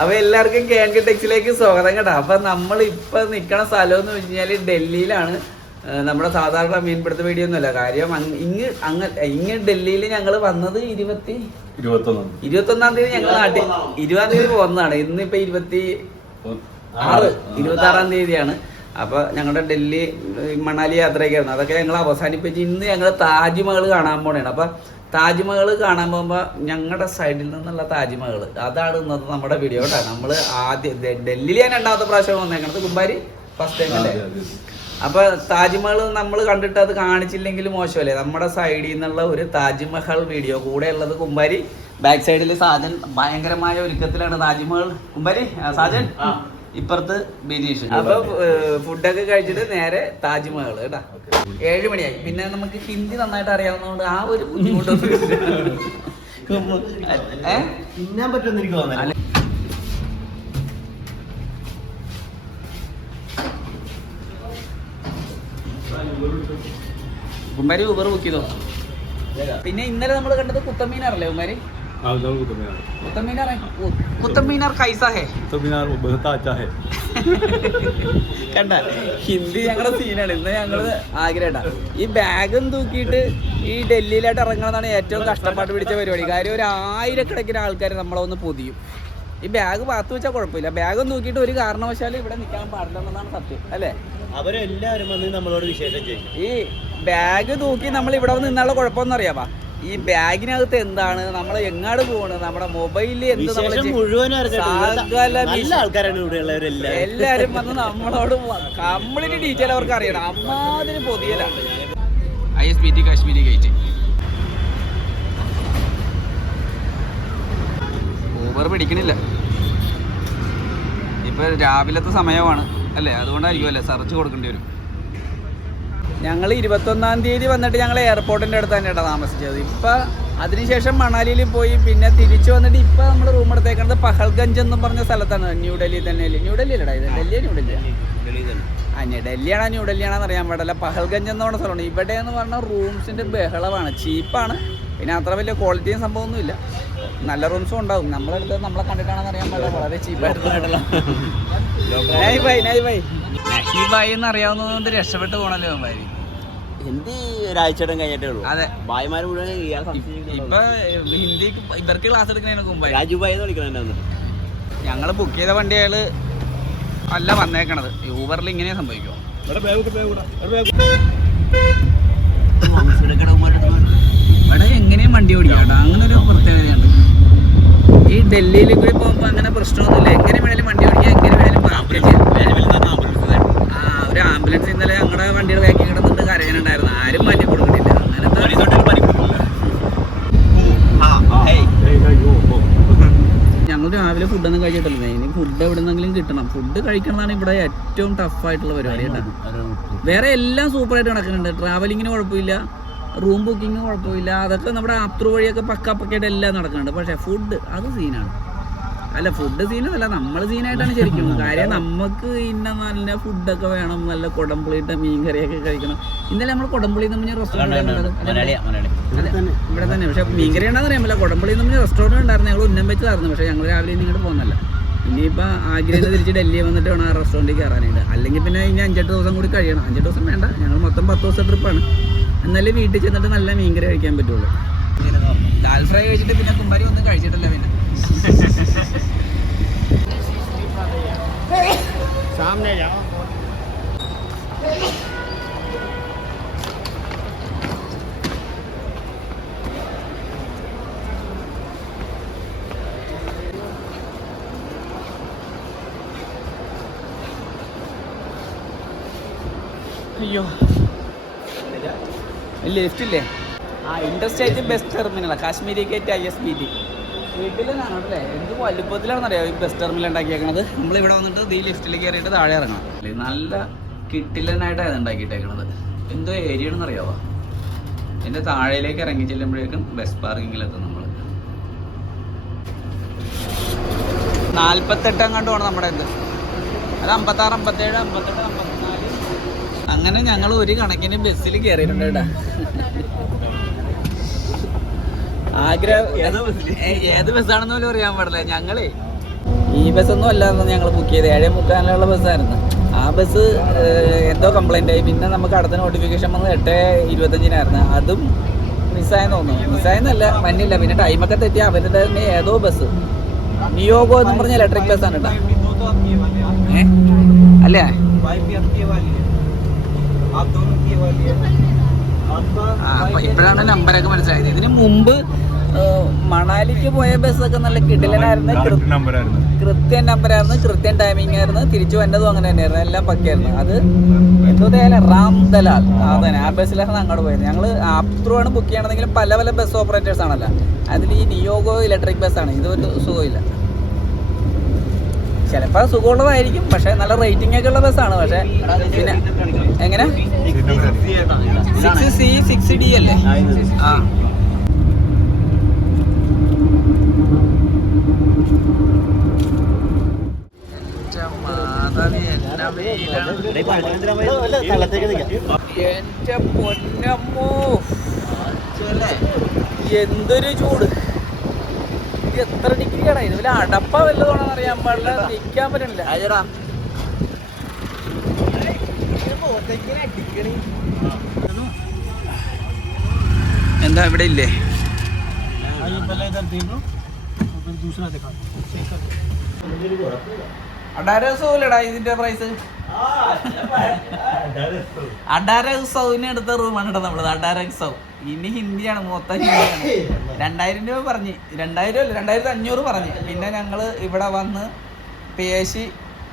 അപ്പൊ എല്ലാവർക്കും KNK ടെക്സിലേക്ക് സ്വാഗതം കേട്ടോ. അപ്പൊ നമ്മൾ ഇപ്പൊ നിക്കണ സ്ഥലം എന്ന് വെച്ച് കഴിഞ്ഞാല് ഡൽഹിയിലാണ്. നമ്മുടെ സാധാരണ മീൻപിടുത്ത വീഡിയോ ഒന്നുമല്ല. കാര്യം ഇങ്ങ് ഡൽഹിയിൽ ഞങ്ങൾ വന്നത് 21-ാം തീയതി ഞങ്ങൾ നാട്ടിൽ 20-ാം തീയതി പോകുന്നതാണ്. ഇന്നിപ്പോ 26-ാം തീയതിയാണ്. അപ്പൊ ഞങ്ങളുടെ ഡൽഹി മണാലി യാത്രയൊക്കെയായിരുന്നു. അതൊക്കെ ഞങ്ങൾ അവസാനിപ്പിച്ച് ഇന്ന് ഞങ്ങൾ താജ്മഹൽ കാണാൻ പോണേണ്. അപ്പൊ താജ്മഹൽ കാണാൻ പോകുമ്പോൾ ഞങ്ങളുടെ സൈഡിൽ നിന്നുള്ള താജ്മഹൽ അതാണ് ഇന്നത്തെ നമ്മുടെ വീഡിയോ കേട്ടോ. നമ്മൾ ആദ്യം ഡൽഹിയിൽ ഞാൻ 2ാമത്തെ പ്രാവശ്യം വന്നേക്കണത്. കുമ്പാരി ഫസ്റ്റ് ടൈം അല്ലേ. അപ്പൊ താജ്മഹൽ നമ്മൾ കണ്ടിട്ട് അത് കാണിച്ചില്ലെങ്കിൽ മോശമല്ലേ. നമ്മുടെ സൈഡിൽ നിന്നുള്ള ഒരു താജ്മഹൽ വീഡിയോ കൂടെ ഉള്ളത് കുമ്പാരി. ബാക്ക് സൈഡിൽ സാജൻ ഭയങ്കരമായ ഒരുക്കത്തിലാണ്. താജ്മഹൽ കുമ്പാരി സാജൻ ഇപ്പുറത്ത് ബിനീഷ്. അപ്പൊ ഫുഡൊക്കെ കഴിച്ചിട്ട് നേരെ താജ്മഹൽ കേട്ടാ. 7 മണിയായി. പിന്നെ നമുക്ക് ഹിന്ദി നന്നായിട്ട് അറിയാവുന്നതുകൊണ്ട് ആ ഒരു ബുദ്ധിമുട്ടൊന്നും തിന്നാൻ പറ്റുമെന്ന് എനിക്ക് തോന്നുന്നില്ല. കുമ്മാരി ഊബർ ബുക്ക് ചെയ്തോ. പിന്നെ ഇന്നലെ നമ്മൾ കണ്ടത് കുത്തമ്മീനാറല്ലേ കുമ്മാരി? കുത്തമ്മീനാർ കൈസാ ഹേ? കണ്ട ഹിന്ദി ഞങ്ങളുടെ സീനാണ്. ഇന്ന് ഞങ്ങള് ആഗ്രഹട്ടാ ഈ ബാഗും തൂക്കിയിട്ട് ഈ ഡൽഹിയിലായിട്ട് ഇറങ്ങണമെന്നാണ് ഏറ്റവും കഷ്ടപ്പാട് പിടിച്ച പരിപാടി. കാര്യം ഒരു 1000-കണക്കിന് ആൾക്കാർ നമ്മളെ ഒന്ന് പൊതിയും. ഈ ബാഗ് പാത്തു വെച്ചാൽ കുഴപ്പമില്ല. ബാഗും തൂക്കിയിട്ട് ഒരു കാരണവശാലും ഇവിടെ നിൽക്കാൻ പാടില്ലെന്നാണ് സത്യം അല്ലേ. അവരെല്ലാവരും വന്ന് നമ്മളോട് വിശേഷം ചെയ്യും. ഈ ബാഗ് തൂക്കി നമ്മൾ ഇവിടെ വന്ന് നിന്നുള്ള കുഴപ്പമൊന്നും അറിയാവാ. ഈ ബാഗിനകത്ത് എന്താണ്, നമ്മൾ എങ്ങാട് പോണ്, നമ്മുടെ മൊബൈലിൽ എന്ത് എല്ലാരും വന്ന് നമ്മളോട് കംപ്ലീറ്റ് ഡീറ്റെയിൽ അവർക്ക് അറിയണം. അമ്മാതിരി പൊതിയലാണ്. ISBT Kashmiri gate. ഊബർ പിടിക്കണില്ല. ഇപ്പൊ രാവിലത്തെ സമയമാണ് അല്ലേ, അതുകൊണ്ടായിരിക്കും അല്ലേ സെർച്ച് കൊടുക്കേണ്ടി വരും. ഞങ്ങൾ 21-ാം തീയതി വന്നിട്ട് ഞങ്ങൾ എയർപോർട്ടിൻ്റെ അടുത്ത് തന്നെയാണ് താമസിച്ചത്. ഇപ്പം അതിനുശേഷം മണാലിയിൽ പോയി പിന്നെ തിരിച്ചു വന്നിട്ട് ഇപ്പം നമ്മൾ റൂം എടുത്തേക്കുന്നത് പഹൽഗഞ്ച് എന്നും പറഞ്ഞ സ്ഥലത്താണ്. ന്യൂഡൽഹി തന്നെ. ന്യൂഡൽഹിയിലടാ ഇത്? ഡൽഹിയാണോ ന്യൂഡൽഹിയാണെന്ന് അറിയാൻ പാടില്ല. പഹൽഗഞ്ച് എന്ന് പറഞ്ഞ സ്ഥലമാണ്. ഇവിടെ എന്ന് പറഞ്ഞാൽ റൂംസിൻ്റെ ബഹളമാണ്. ചീപ്പാണ്. പിന്നെ അത്ര വലിയ ക്വാളിറ്റിയും സംഭവമൊന്നുമില്ല. നല്ല റൂംസും ഉണ്ടാവും. നമ്മളെടുത്ത് നമ്മളെ കണ്ടിട്ടാണെന്ന് അറിയാൻ പാടില്ല. വളരെ ചീപ്പായിട്ടുള്ള നഹീബായി എന്ന് അറിയാവുന്നതുകൊണ്ട് രക്ഷപ്പെട്ട് പോകണല്ലോ ഭാര്യ. ഹിന്ദി ഒരാഴ്ചയുടെ കഴിഞ്ഞിട്ടേ ഉള്ളൂ. അതെ, ഭായിമാര് മുഴുവൻ ഇപ്പൊ ഹിന്ദിക്ക് ഇവർക്ക് ക്ലാസ് എടുക്കുന്നതിന് മുമ്പ് രാജുഭായി എന്ന് വിളിക്കണ. ഞങ്ങൾ ബുക്ക് ചെയ്ത വണ്ടികള് അല്ല വന്നേക്കണത്. യൂബറിൽ ഇങ്ങനെ സംഭവിക്കുമോ? ഇവിടെ എങ്ങനെയും വണ്ടി ഓടിക്കാം കേട്ടോ. അങ്ങനെ ഒരു പ്രത്യേകതയുണ്ട്. ഈ ഡൽഹിയിൽ കൂടി പോകുമ്പോൾ അങ്ങനെ പ്രശ്നമൊന്നുമില്ല. എങ്ങനെ വേണേലും വണ്ടി ഓടിക്കാം, എങ്ങനെ വേണേലും ഒരു ആംബുലൻസ് ഇന്നലെ ഞങ്ങളുടെ വണ്ടിയുടെ ബാക്കി കിടന്നിട്ട് കരയാനുണ്ടായിരുന്നു. ആരും മാറ്റി കൊടുക്കണില്ല. അങ്ങനത്തെ ഞങ്ങൾ രാവിലെ ഫുഡൊന്നും കഴിച്ചിട്ടില്ല. ഇനി ഫുഡ് എവിടെ നിന്നെങ്കിലും കിട്ടണം. ഫുഡ് കഴിക്കണതാണ് ഇവിടെ ഏറ്റവും ടഫായിട്ടുള്ള പരിപാടി കേട്ടോ. വേറെ എല്ലാം സൂപ്പറായിട്ട് നടക്കുന്നുണ്ട്. ട്രാവലിങ്ങിന് കുഴപ്പമില്ല, റൂം ബുക്കിങ് കുഴപ്പമില്ല. അതൊക്കെ നമ്മുടെ ആപ്പ് ത്രൂ വഴിയൊക്കെ പക്കാപ്പക്കയായിട്ട് എല്ലാം നടക്കുന്നുണ്ട്. പക്ഷേ ഫുഡ് അത് സീനാണ്. അല്ല, ഫുഡ് സീനല്ല, നമ്മൾ സീനായിട്ടാണ് ശരിക്കും. കാര്യം നമുക്ക് ഇന്ന നല്ല ഫുഡൊക്കെ വേണം. നല്ല കുടംപുളിയിട്ട മീൻ കറിയൊക്കെ കഴിക്കണം. ഇന്നലെ നമ്മൾ കുടംപുളി എന്ന് പറഞ്ഞ റെസ്റ്റോറൻറ്റ് ഇവിടെ തന്നെ. പക്ഷേ മീൻ കറി ഉണ്ടെന്ന് അറിയാമല്ല. കുടംപുളി എന്ന് പറഞ്ഞ റെസ്റ്റോറൻറ്റ് ഉണ്ടായിരുന്നു. ഞങ്ങൾ ഉന്നം വെച്ചതായിരുന്നു. പക്ഷേ ഞങ്ങൾ രാവിലെ ഇങ്ങോട്ട് പോകുന്നല്ല. ഇനിയിപ്പോൾ ആഗ്രഹം തിരിച്ച് ഡൽഹി വന്നിട്ട് വേണം ആ റെസ്റ്റോറൻറ്റിൽ കയറാനായിട്ട്. അല്ലെങ്കിൽ പിന്നെ ഇനി 5-8 ദിവസം കൂടി കഴിയണം. 5-8 ദിവസം വേണ്ട, ഞങ്ങൾ മൊത്തം 10 ദിവസം ട്രിപ്പാണ്. എന്നാലും വീട്ടിൽ ചെന്നിട്ട് നല്ല മീൻ കറി കഴിക്കാൻ പറ്റുള്ളൂ. ദാൽ ഫ്രൈ കഴിച്ചിട്ട് പിന്നെ കുമ്പാരി ഒന്നും കഴിച്ചിട്ടില്ല. പിന്നെ സാമനെ ജാओ. അയ്യോ, ലിഫ്റ്റ് ഇല്ലേ? ഇൻഡർസ്റ്റേറ്റ് ബസ് ടെർമിനലാണ് കാശ്മീരി ഗേറ്റ് ISBT. വീട്ടിലാണ് അല്ലേ? എന്ത് വലുപ്പത്തിലാണെന്നറിയാം ഈ ബസ് ടെർമിനൽ ഉണ്ടാക്കിയേക്കണത്. നമ്മളിവിടെ വന്നിട്ട് ഈ ലിഫ്റ്റിൽ കയറിയിട്ട് താഴെ ഇറങ്ങണം. നല്ല കിട്ടില്ലനായിട്ടാണ് ഉണ്ടാക്കിയിട്ടേക്കണത്. എന്തോ ഏരിയ ആണെന്ന് അറിയാവോ? എൻ്റെ താഴേലേക്ക് ഇറങ്ങി ചെല്ലുമ്പോഴേക്കും ബസ് പാർക്കിങ്ങിലെത്തും നമ്മൾ. 48 അങ്ങോട്ട് പോകണം നമ്മുടെ. എന്ത് അത് 56, 57, 58, 54. അങ്ങനെ ഞങ്ങൾ ഒരു കണക്കിന് ബസ്സിൽ കയറിയിട്ടുണ്ട് കേട്ടാ. ആഗ്രഹം ഏത് ബസ്സാണെന്ന് പോലും അറിയാൻ പാടില്ല. ഞങ്ങളെ ഈ ബസ്സൊന്നും അല്ലായിരുന്നു ഞങ്ങൾ ബുക്ക് ചെയ്ത് 7:45 ബസ്സായിരുന്നു. ആ ബസ് എന്തോ കംപ്ലൈൻ്റ് ആയി. പിന്നെ നമുക്ക് അടുത്ത നോട്ടിഫിക്കേഷൻ വന്നത് 8:25 അതും മിസ്സായെന്ന് തോന്നുന്നു. മിസ്സായെന്നല്ല, വന്നില്ല. പിന്നെ ടൈമൊക്കെ തെറ്റി അവരുടെ തന്നെ ഏതോ ബസ് നിയോഗോ എന്ന് പറഞ്ഞ ഇലക്ട്രിക് ബസ്സാണ് കേട്ടോ. അല്ലേ ഇപ്പോഴാണ് നമ്പരൊക്കെ മനസ്സിലായത്. ഇതിന് മുമ്പ് മണാലിക്ക് പോയ ബസ്സൊക്കെ നല്ല കിടിലനായിരുന്നു. കൃത്യം നമ്പറായിരുന്നു, കൃത്യം ടൈമിംഗ് ആയിരുന്നു. തിരിച്ചു വന്നതും അങ്ങനെ തന്നെയായിരുന്നു, എല്ലാം പക്കയായിരുന്നു. അത് എന്തോ റാം ദലാൽ അതന്നെ, ആ ബസ്സിലാണ് അങ്ങോട്ട് പോയത്. ഞങ്ങൾ ആപ്പ് ത്രൂ ആണ് ബുക്ക് ചെയ്യണമെങ്കിലും പല പല ബസ് ഓപ്പറേറ്റേഴ്സ് ആണല്ലോ. അതിൽ ഈ നിയോഗോ ഇലക്ട്രിക് ബസ്സാണ്. ഇതൊരു സുഖമില്ല. ചിലപ്പോൾ സുഖമുള്ളതായിരിക്കും, പക്ഷെ നല്ല റേറ്റിംഗ് ഒക്കെ ഉള്ള ബസ്സാണ്. പക്ഷെ പിന്നെ എങ്ങനെ 6C 6D അല്ലേ? ആ എന്റെ പൊന്നമ്മോ, എന്തൊരു ചൂട്! എത്ര ഡിഗ്രിയാണ് ഇതിൽ? അടപ്പ വല്ലതോണെന്ന് അറിയാൻ പാടില്ല, നിൽക്കാൻ പറ്റണില്ല. എന്താ ഇവിടെ ഇല്ലേ? അഡാരസൗലടാ ഇതിന്റെ പ്രൈസ്. അഡാരസൗവിന് എടുത്ത റൂമാണ് കേട്ടോ നമ്മളത്. അഡാരസൗ ഇനി ഹിന്ദിയാണ്, മൊത്തം ഹിന്ദിയാണ്. 2000 രൂപ പറഞ്ഞ്, 2000 അല്ല 2500 പറഞ്ഞ്. പിന്നെ ഞങ്ങൾ ഇവിടെ വന്ന് പേശി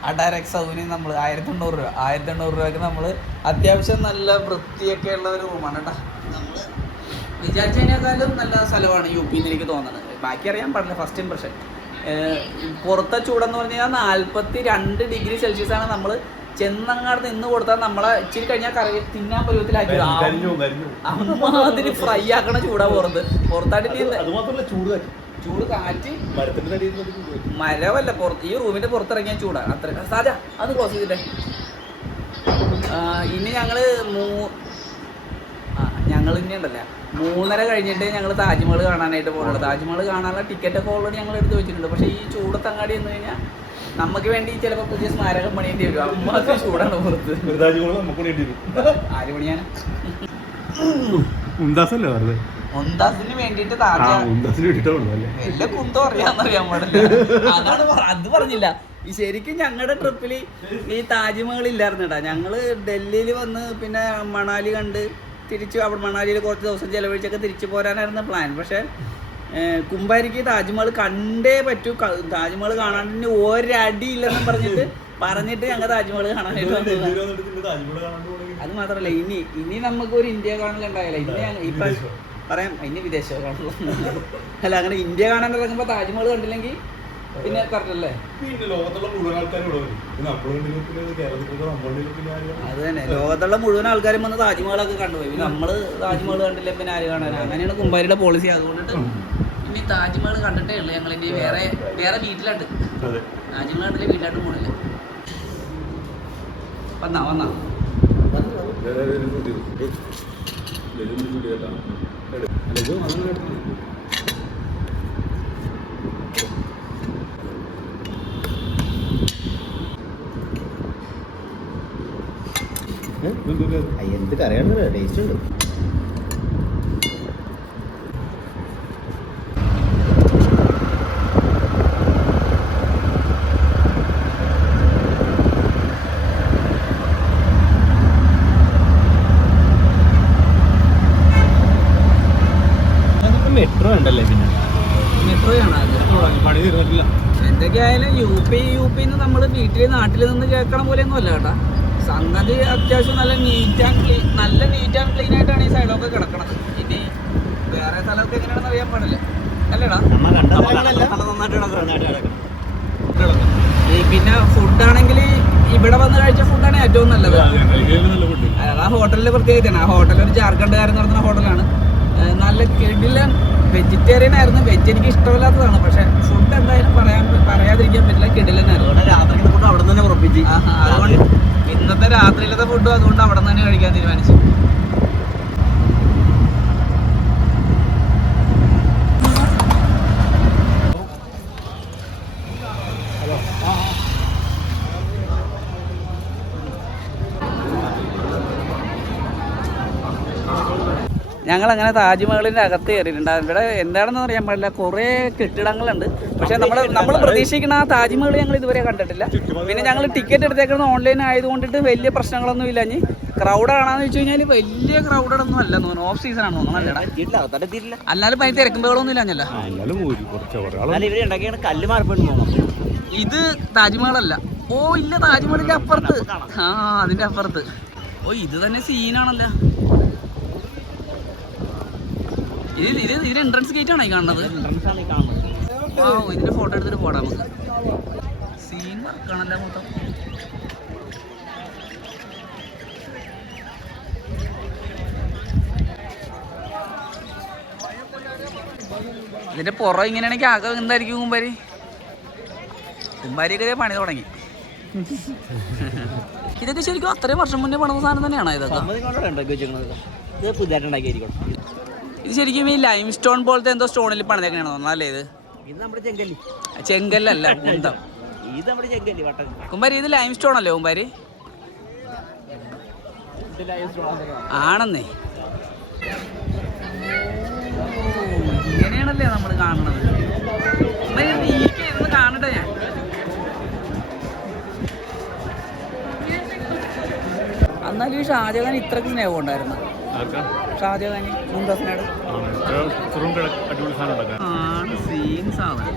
അഡാരക്സൗവിന് നമ്മൾ 1800 രൂപ. 1800 രൂപയ്ക്ക് നമ്മൾ അത്യാവശ്യം നല്ല വൃത്തിയൊക്കെ ഉള്ള ഒരു റൂമാണ് കേട്ടോ. നമ്മൾ വിചാരിച്ചതിനേക്കാളും നല്ല സ്ഥലമാണ് യു പിന്ന് എനിക്ക് തോന്നുന്നത്. ബാക്കി അറിയാൻ പാടില്ല, ഫസ്റ്റ് ഇംപ്രഷൻ. പുറത്തെ ചൂടെന്ന് പറഞ്ഞു കഴിഞ്ഞാൽ 42 ഡിഗ്രി സെൽഷ്യസാണ്. നമ്മൾ ചെന്നങ്ങാട് നിന്ന് കൊടുത്താൽ നമ്മളെ ഇച്ചിരി കഴിഞ്ഞാൽ കറി തിന്നാൻ പരുവത്തിലാക്കി അമ്മാതിരി ഫ്രൈ ആക്കണ ചൂടാ പുറത്തായിട്ട്. ചൂട് കാറ്റ് മരവല്ല, പുറത്ത് ഈ റൂമിന്റെ പുറത്തിറങ്ങിയ ചൂടാണ് അത്ര. സാജ അത് ക്ലോസ് ചെയ്തിട്ടേ. ഇനി ഞങ്ങൾ ഇനി ഉണ്ടല്ലേ 3:30 കഴിഞ്ഞിട്ട് ഞങ്ങൾ താജ്മഹൽ കാണാനായിട്ട് പോകുന്നുണ്ട്. താജ്മഹൽ കാണാനുള്ള ടിക്കറ്റൊക്കെ ഓൾറെഡി ഞങ്ങൾ എടുത്ത് വെച്ചിട്ടുണ്ട്. പക്ഷേ ഈ ചൂടത്തങ്ങാടി എന്ന് കഴിഞ്ഞാൽ നമുക്ക് വേണ്ടി ചിലപ്പോൾ പുതിയ സ്മാരകം പണിയേണ്ടി വരും. അമ്മ ചൂടാണ് പുറത്ത്. ആര് പണിയാണ്? മുംതാസിന് വേണ്ടിയിട്ട് എല്ലാ കുന്തം അറിയാൻ പാടില്ല. അതാണ് അത് പറഞ്ഞില്ല. ഈ ശരിക്കും ഞങ്ങളുടെ ട്രിപ്പിൽ ഈ താജ്മഹൽ ഇല്ലായിരുന്നു കേട്ടോ. ഞങ്ങള് ഡൽഹിയിൽ വന്ന് പിന്നെ മണാലി കണ്ട് തിരിച്ച് അവിടെ മണാലിയിൽ കുറച്ച് ദിവസം ചിലവഴിച്ചൊക്കെ തിരിച്ചു പോരാനായിരുന്നു പ്ലാൻ. പക്ഷെ കുമ്പാരിക്ക് താജ്മഹൽ കണ്ടേ പറ്റൂ, താജ്മഹൽ കാണാൻ ഒരടി ഇല്ലെന്ന് പറഞ്ഞിട്ട് ഞങ്ങൾ താജ്മഹൽ കാണാനായിട്ട് വന്നത്. അത് മാത്രമല്ല, ഇനി നമുക്ക് ഒരു ഇന്ത്യ കാണലുണ്ടായാലോ. ഇപ്പൊ പറയാം, ഇനി വിദേശ കാണുള്ളൂ. അല്ല, അങ്ങനെ ഇന്ത്യ കാണാൻ ഇറങ്ങുമ്പോൾ താജ്മഹൽ കണ്ടില്ലെങ്കിൽ പിന്നെ കറക്റ്റ് അല്ലേ? അത് തന്നെ, ലോകത്തുള്ള മുഴുവൻ ആൾക്കാരും വന്ന് താജ്മഹലൊക്കെ കണ്ടുപോയി. നമ്മള് താജ്മഹൽ കണ്ടില്ല, പിന്നെ ആര് കാണാൻ? അങ്ങനെയാണ് കുമ്പാരിയുടെ പോളിസി. അതുകൊണ്ടിട്ട് ഇനി താജ്മഹൽ കണ്ടിട്ടേ ഉള്ളു ഞങ്ങൾ. ഇനി വേറെ വീട്ടിലായിട്ട് താജ്മഹൽ കണ്ടില്ലേ, വീട്ടിലായിട്ട് പോണില്ല. വന്നാ എന്ത് കറിയാണ്, ടേസ്റ്റ് ഉണ്ട്. മെട്രോ ഉണ്ടല്ലേ? പിന്നെ മെട്രോയാണ് പണി തീർന്നിട്ടില്ല. എന്തൊക്കെയായാലും യു പിന്ന് നമ്മൾ നാട്ടിൽ നിന്ന് കേൾക്കണ പോലെയൊന്നും അല്ല കേട്ടോ. സംഗതി അത്യാവശ്യം നല്ല നീറ്റ് ആൻഡ് ക്ലീൻ ആയിട്ടാണ് ഈ സൈഡൊക്കെ കിടക്കണത്. ഇനി വേറെ സ്ഥലമൊക്കെ എങ്ങനെയാണെന്ന് അറിയാൻ പാടില്ല. അല്ലേടാ? പിന്നെ ഫുഡാണെങ്കിൽ ഇവിടെ വന്ന് കഴിച്ച ഫുഡാണ് ഏറ്റവും നല്ലത്. ആ ഹോട്ടലിൽ പ്രത്യേകതയാണ്. ആ ഹോട്ടൽ ഒരു ജാർഖണ്ഡുകാരൻ നടത്തുന്ന ഹോട്ടലാണ്. നല്ല കിടിലൻ വെജിറ്റേറിയൻ ആയിരുന്നു. വെജ് എനിക്ക് ഇഷ്ടമില്ലാത്തതാണ്, പക്ഷെ ഫുഡ് എന്തായാലും പറയാതിരിക്കാൻ പറ്റില്ല, കിടിലനായിരുന്നു. രാത്രി ഫുഡ് അവിടെ തന്നെ ഉറപ്പിച്ച്. അതുകൊണ്ട് ഇന്നത്തെ രാത്രിയിലത്തെ ഫുഡും അതുകൊണ്ട് അവിടെ തന്നെ കഴിക്കാൻ തീരുമാനിച്ചു. ഞങ്ങൾ അങ്ങനെ താജ്മഹലിന്റെ അകത്ത് കയറിയിട്ടുണ്ട്. ഇവിടെ എന്താണെന്ന് അറിയാൻ പാടില്ല, കുറേ കെട്ടിടങ്ങളുണ്ട്. പക്ഷെ നമ്മൾ പ്രതീക്ഷിക്കുന്ന ആ താജ്മഹൽ ഞങ്ങൾ ഇതുവരെ കണ്ടിട്ടില്ല. പിന്നെ ഞങ്ങൾ ടിക്കറ്റ് എടുത്തേക്കുന്നത് ഓൺലൈൻ ആയതുകൊണ്ടിട്ട് വലിയ പ്രശ്നങ്ങളൊന്നും ഇല്ല. ഇനി ക്രൗഡ് ആണെന്ന് വെച്ച് കഴിഞ്ഞാൽ വലിയ ക്രൗഡഡ് ഒന്നും അല്ല തോന്നുന്നു. ഓഫ് സീസൺ ആണ് തോന്നുന്നു. അല്ലാതെ ഭയങ്കര തിരക്കുമ്പോഴൊന്നും ഇല്ലല്ലോ. ഇത് താജ്മഹൽ അല്ല. ഓ ഇല്ല, താജ്മഹലിന്റെ അപ്പുറത്ത്. ആ അതിന്റെ അപ്പുറത്ത്. ഓ ഇത് തന്നെ സീനാണല്ലോ. ഇതിന് എൻട്രൻസ് ഗേറ്റ് ആണോ ഈ കാണുന്നത്? ആ ഇതിന്റെ ഫോട്ടോ എടുത്തിട്ട് പോടാം നമുക്ക്. സീൻ വർക്കാണല്ലോ മൊത്തം. ഇതിന്റെ പുറം ഇങ്ങനെയാണെങ്കിൽ ആകെ എന്തായിരിക്കും കുമ്പാരി? കുമ്പാരിയൊക്കെ പണി തുടങ്ങി. ഇതൊക്കെ ശരിക്കും അത്രയും വർഷം മുന്നേ പണിത സാധനം തന്നെയാണോ ഇതൊക്കെ? ഇത് ശരിക്കും ഈ ലൈം സ്റ്റോൺ പോലത്തെ എന്തോ സ്റ്റോണിൽ പണിതൊക്കെയാണോ തോന്നുന്നല്ലേ? ഇത് ചെങ്കല്ലല്ല, കുന്തം. കുമ്പാരി ഇത് ലൈം സ്റ്റോൺ അല്ലേ കുമ്പാരി? ആണെന്നേ. ഇങ്ങനെയാണല്ലേ നമ്മൾ കാണുന്നത്. ഇരുന്ന് കാണട്ടെ ഞാൻ. എന്നാലും ഈ ഷാജഹാൻ ഇത്രക്ക് സ്നേഹം ഉണ്ടായിരുന്നു. ഷാജഹാൻ മുംതാസിനോട് ആണ് സെയിം സാധനം.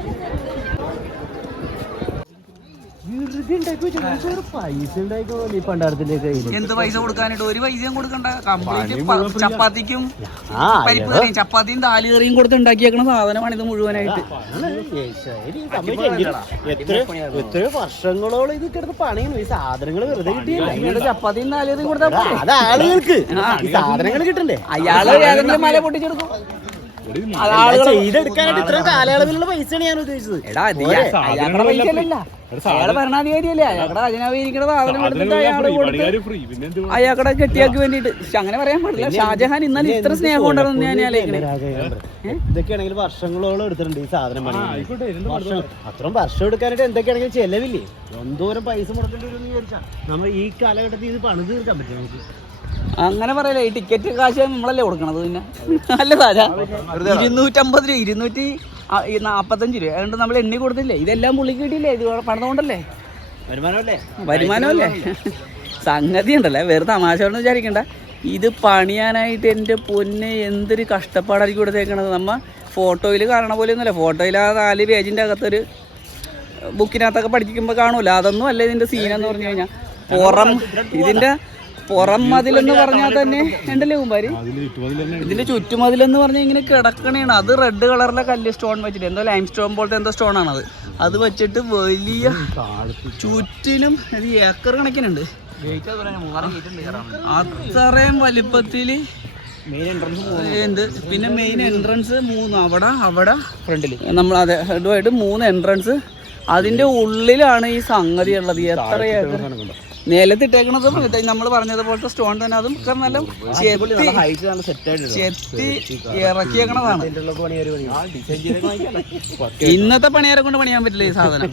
എന്ത് പൈസ കൊടുക്കാനായിട്ട്? ഒരു പൈസയും കൊടുക്കണ്ട. കംപ്ലീറ്റ് ചപ്പാത്തിക്കും പരിപ്പ് കറിയും, ചപ്പാത്തിയും താലി കറിയും കൊടുത്ത് ഉണ്ടാക്കിയേക്കണ സാധനമാണ് ഇത് മുഴുവനായിട്ട്. എത്രയോ വർഷങ്ങളോളം ഇത് കിടന്ന് പണിയുന്നു. ഈ സാധനങ്ങൾ വെറുതെ കിട്ടിയ ചപ്പാത്തിയും താലി കറിയും കൊടുത്താൽ അത് ആളുകൾക്ക് സാധനങ്ങൾ കിട്ടണ്ടേ? അയാള് ഏതെങ്കിലും മല പൊട്ടിച്ചെടുക്കും. ചെയ്തെടുക്കാനായിട്ട് ഇത്ര കാലയളവിലുള്ള പൈസയാണ് ഞാൻ ഉദ്ദേശിച്ചത്. അയാളുടെ പൈസ അല്ലല്ല, അയാളെ ഭരണാധികാരിയല്ലേ. അയാളുടെ അജനാവിരിക്കുന്ന സാധനം എടുത്തിട്ട് അയാള് കൊടുത്ത് അയാളുടെ കെട്ടിയാക്കി വേണ്ടിട്ട്. അങ്ങനെ പറയാൻ പാടില്ല. ഷാജഹാൻ ഇന്നലെ ഇത്ര സ്നേഹം ഉണ്ടായിരുന്നു ഞാൻ ഇതൊക്കെയാണെങ്കിൽ വർഷങ്ങളോളം എടുത്തിട്ടുണ്ട് ഈ സാധനം പണി. അത്രയും വർഷം എടുക്കാനായിട്ട് എന്തൊക്കെയാണെങ്കിലും ചെലവില്ലേ? എന്തോരം പൈസ മുടക്കേണ്ടി വരും എന്ന് വിചാരിച്ചാ നമ്മൾ ഈ കാലഘട്ടത്തിൽ ഇത് പണിത് തീർക്കാൻ പറ്റും നമുക്ക്. അങ്ങനെ പറയല്ലേ. ഈ ടിക്കറ്റ് കാശ് നമ്മളല്ലേ കൊടുക്കണത്? പിന്നെ അല്ല രാജാ, 250 രൂപ 245 രൂപ അതുകൊണ്ട് നമ്മൾ എണ്ണി കൊടുത്തില്ലേ? ഇതെല്ലാം പുള്ളിക്ക് കിട്ടിയില്ലേ? ഇത് പണിതുകൊണ്ടല്ലേ? വരുമാനമല്ലേ? സംഗതി ഉണ്ടല്ലേ, വെറുതെ തമാശ കൊണ്ട് വിചാരിക്കണ്ട. ഇത് പണിയാനായിട്ട് എൻ്റെ പൊന്നെ എന്തൊരു കഷ്ടപ്പാടായിരിക്കും കൊടുത്തേക്കണത്. നമ്മ ഫോട്ടോയിൽ കാണണ പോലെ ഒന്നുമല്ല. ഫോട്ടോയിൽ ആ 4 പേജിൻ്റെ അകത്തൊരു ബുക്കിനകത്തൊക്കെ പഠിക്കുമ്പോൾ കാണൂല. അതൊന്നും അല്ല ഇതിൻ്റെ സീനെന്ന് പറഞ്ഞു കഴിഞ്ഞാൽ. ഇതിൻ്റെ പുറം മതിലെന്ന് പറഞ്ഞാൽ തന്നെ ഉണ്ടല്ലേ കുമ്പാരി? ഇതിന്റെ ചുറ്റുമതിലെന്ന് പറഞ്ഞാൽ ഇങ്ങനെ കിടക്കണേണ്. അത് റെഡ് കളറിലെ കല്ല് സ്റ്റോൺ വെച്ചിട്ട്, എന്തോ ലൈം സ്റ്റോൺ പോലത്തെ എന്തോ സ്റ്റോൺ ആണത്. അത് വെച്ചിട്ട് വലിയ ചുറ്റിനും ഏക്കർ കണക്കിനുണ്ട്. അത്രയും വലിപ്പത്തില് എന്ത്. പിന്നെ മെയിൻ എൻട്രൻസ് 3 അവിടെ ഫ്രണ്ടിൽ നമ്മൾ അതെ ഹെഡുമായിട്ട് 3 എൻട്രൻസ്. അതിന്റെ ഉള്ളിലാണ് ഈ സംഗതി ഉള്ളത്. എത്ര ഏക്കർ നിലത്തിട്ടേക്കണതും നമ്മൾ പറഞ്ഞതുപോലത്തെ സ്റ്റോൺ തന്നെ. അതും നല്ല ചെത്തി ഇറക്കിയേക്കണതാണ്. ഇന്നത്തെ പണിയാരെ കൊണ്ട് പണിയാൻ പറ്റില്ല ഈ സാധനം.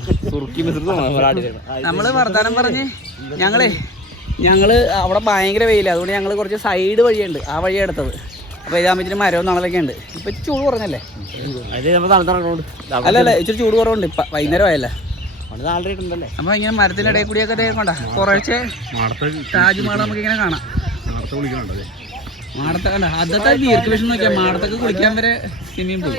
നമ്മള് വർത്താനം പറഞ്ഞ് ഞങ്ങള് അവിടെ ഭയങ്കര വെയില. അതുകൊണ്ട് ഞങ്ങൾ കുറച്ച് സൈഡ് വഴിയുണ്ട്, ആ വഴി എടുത്തത്. അപ്പൊ ഇതാകുമ്പോ മരവും നളലൊക്കെ ഉണ്ട്. ഇപ്പൊ ചൂട് കുറഞ്ഞല്ലേ? അല്ലല്ല, ഇച്ചിരി ചൂട് കുറവുണ്ട്. ഇപ്പൊ വൈകുന്നേരം ആയല്ലേ. അപ്പൊ ഇങ്ങനെ മരത്തിന്റെ ഇടയിൽ കൂടിയൊക്കെ കൊണ്ട കുറച്ച് താജ്മഹൽ നമുക്ക് ഇങ്ങനെ കാണാം. മാടത്തെ കണ്ട അതത്തെ ദീർഘവിഷം നോക്കിയാൽ മാടത്തൊക്കെ കുളിക്കാൻ വരെ സ്വിമ്മിംഗ് പൂൾ.